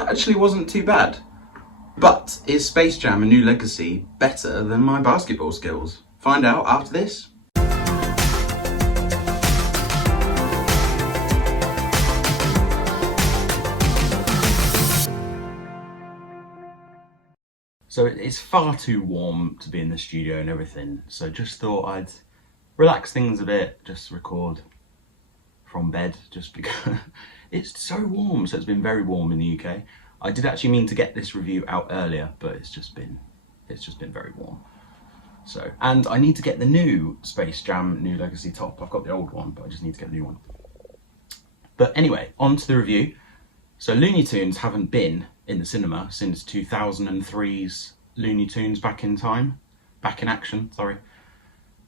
that actually wasn't too bad. But is Space Jam: A New Legacy better than my basketball skills? Find out after this. So it's far too warm to be in the studio and everything, so just thought I'd relax things a bit, just record from bed, just because it's so warm. So it's been very warm in the UK. I did actually mean to get this review out earlier, but it's just been very warm. So, and I need to get the new Space Jam New Legacy top. I've got the old one, but I just need to get the new one. But anyway, on to the review. So Looney Tunes haven't been in the cinema since 2003's Looney Tunes Back in Action, sorry.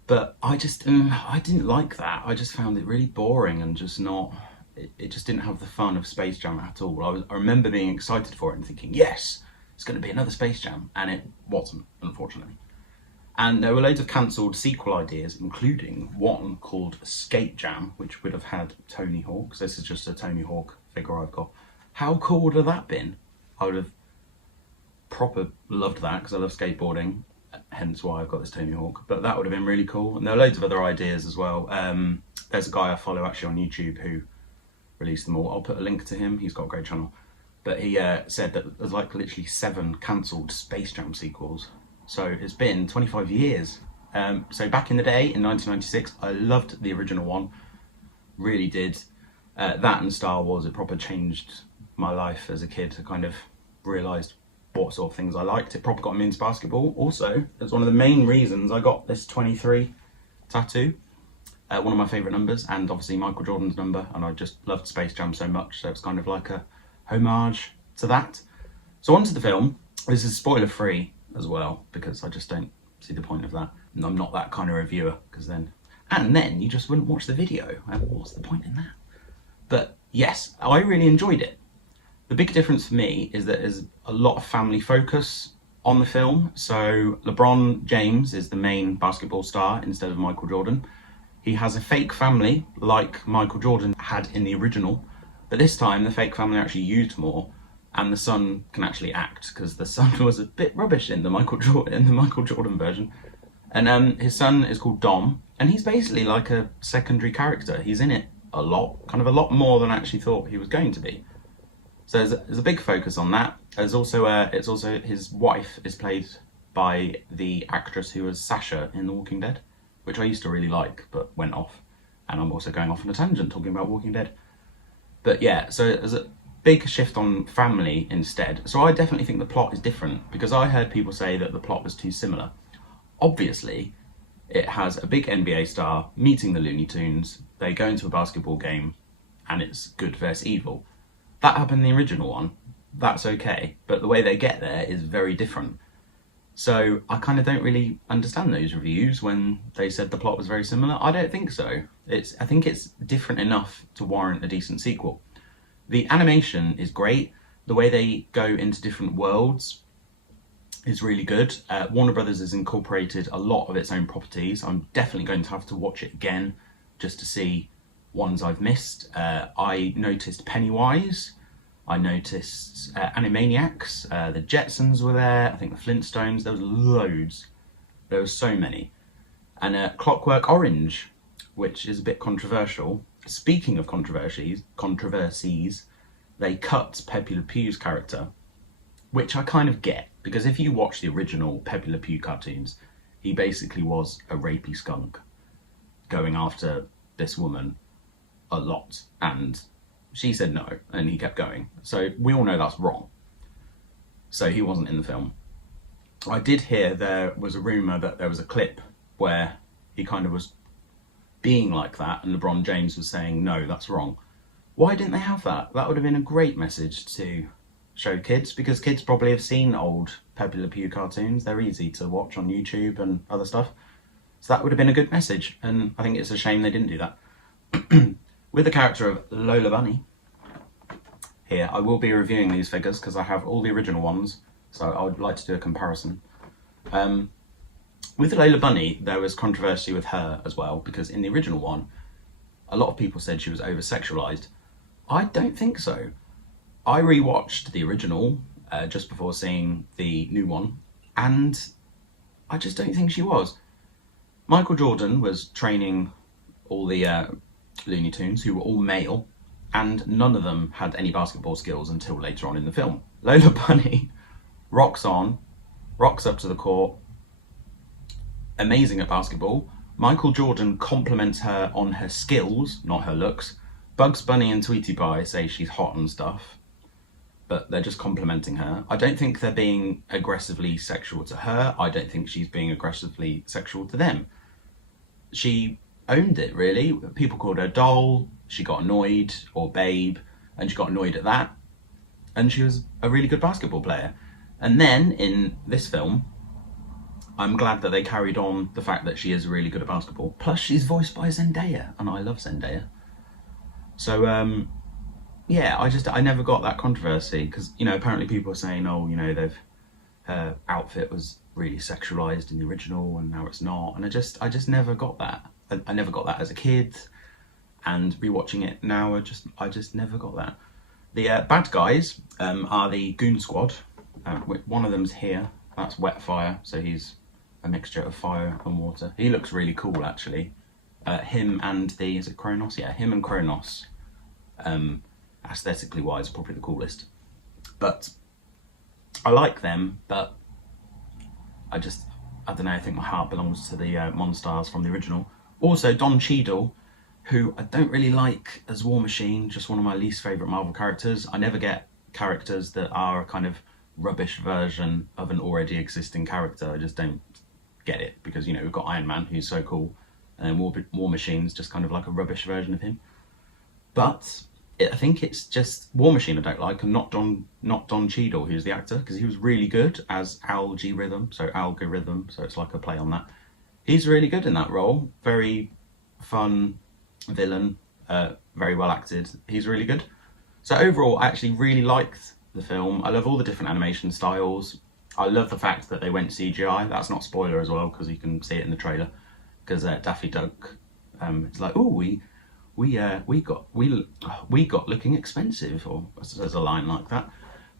But I didn't like that. I just found it really boring and just not, it just didn't have the fun of Space Jam at all. I remember being excited for it and thinking, yes, it's going to be another Space Jam, and it wasn't, unfortunately. And there were loads of cancelled sequel ideas, including one called Skate Jam, which would have had Tony Hawk, because this is just a Tony Hawk figure I've got. How cool would have that been? I would have proper loved that, because I love skateboarding, hence why I've got this Tony Hawk. But that would have been really cool. And there are loads of other ideas as well. There's a guy I follow actually on YouTube who released them all. I'll put a link to him, he's got a great channel. But he said that there's like literally 7 cancelled Space Jam sequels. So it's been 25 years. So back in the day, in 1996, I loved the original one, really did. That and Star Wars, it proper changed my life as a kid. I kind of realised what sort of things I liked. It proper got me into basketball. Also, it's one of the main reasons I got this 23 tattoo, one of my favourite numbers, and obviously Michael Jordan's number, and I just loved Space Jam so much, so it's kind of like a homage to that. So on to the film. This is spoiler free as well, because I just don't see the point of that. And I'm not that kind of reviewer, because then you just wouldn't watch the video, and what's the point in that? But yes, I really enjoyed it. The big difference for me is that there's a lot of family focus on the film. So LeBron James is the main basketball star instead of Michael Jordan. He has a fake family like Michael Jordan had in the original, but this time the fake family actually used more, and the son can actually act, because the son was a bit rubbish in the Michael Jordan version. And his son is called Dom, and he's basically like a secondary character. He's in it a lot, kind of a lot more than I actually thought he was going to be. So there's a big focus on that. There's also it's also his wife is played by the actress who was Sasha in The Walking Dead, which I used to really like, but went off. And I'm also going off on a tangent talking about Walking Dead. But yeah, so there's a big shift on family instead. So I definitely think the plot is different, because I heard people say that the plot was too similar. Obviously, it has a big NBA star meeting the Looney Tunes. They go into a basketball game, and it's good versus evil. That happened in the original one. That's okay, but the way they get there is very different. So I kind of don't really understand those reviews when they said the plot was very similar. I don't think so. I think it's different enough to warrant a decent sequel. The animation is great. The way they go into different worlds is really good. Warner Brothers has incorporated a lot of its own properties. I'm definitely going to have to watch it again just to see ones I've missed. I noticed Pennywise. I noticed Animaniacs. The Jetsons were there. I think the Flintstones. There was loads. There were so many. And Clockwork Orange, which is a bit controversial. Speaking of controversies, they cut Pepe Le Pew's character, which I kind of get, because if you watch the original Pepe Le Pew cartoons, he basically was a rapey skunk going after this woman a lot, and she said no, and he kept going. So we all know that's wrong. So he wasn't in the film. I did hear there was a rumour that there was a clip where he kind of was being like that, and LeBron James was saying, no, that's wrong. Why didn't they have that? That would have been a great message to show kids, because kids probably have seen old Pepe Le Pew cartoons. They're easy to watch on YouTube and other stuff. So that would have been a good message, and I think it's a shame they didn't do that. With the character of Lola Bunny here, I will be reviewing these figures because I have all the original ones, so I would like to do a comparison. With Lola Bunny, there was controversy with her as well, because in the original one, a lot of people said she was over-sexualised. I don't think so. I rewatched the original just before seeing the new one, and I just don't think she was. Michael Jordan was training all the Looney Tunes, who were all male, and none of them had any basketball skills until later on in the film. Lola Bunny rocks up to the court, amazing at basketball. Michael Jordan compliments her on her skills, not her looks. Bugs Bunny and Tweety Pie say she's hot and stuff, but they're just complimenting her. I don't think they're being aggressively sexual to her. I don't think she's being aggressively sexual to them. She owned it, really. People called her doll, she got annoyed, or babe, and she got annoyed at that. And she was a really good basketball player. And then in this film, I'm glad that they carried on the fact that she is really good at basketball. Plus, she's voiced by Zendaya, and I love Zendaya. So, yeah, I never got that controversy because, you know, apparently people are saying, oh, you know, her outfit was really sexualized in the original and now it's not. And I just never got that. I never got that as a kid, and rewatching it now, I just never got that. The bad guys are the Goon Squad. One of them's here. That's Wetfire, so he's a mixture of fire and water. He looks really cool, actually. Him and is it Kronos? Yeah, him and Kronos, aesthetically wise, are probably the coolest. But I like them, but I don't know, I think my heart belongs to the Monstars from the original. Also, Don Cheadle, who I don't really like as War Machine, just one of my least favourite Marvel characters. I never get characters that are a kind of rubbish version of an already existing character. I just don't get it, because, you know, we've got Iron Man, who's so cool, and then War Machine's just kind of like a rubbish version of him. But I think it's just War Machine I don't like, and not Don Cheadle, who's the actor, because he was really good as Algorithm, so it's like a play on that. He's really good in that role. Very fun villain, very well acted. He's really good. So overall, I actually really liked the film. I love all the different animation styles. I love the fact that they went CGI. That's not spoiler as well, because you can see it in the trailer. Because Daffy Duck, it's like, oh, we got looking expensive, or there's a line like that.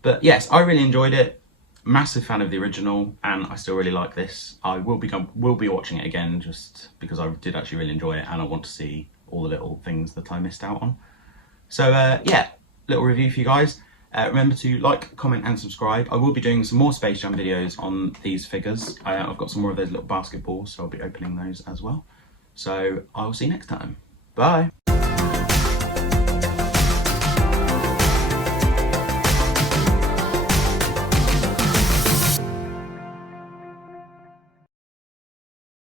But yes, I really enjoyed it. Massive fan of the original, and I still really like this. I will be watching it again, just because I did actually really enjoy it, and I want to see all the little things that I missed out on. So yeah, little review for you guys. Remember to like, comment and subscribe. I will be doing some more Space Jam videos on these figures. I've got some more of those little basketballs, so I'll be opening those as well. So I will see you next time. Bye.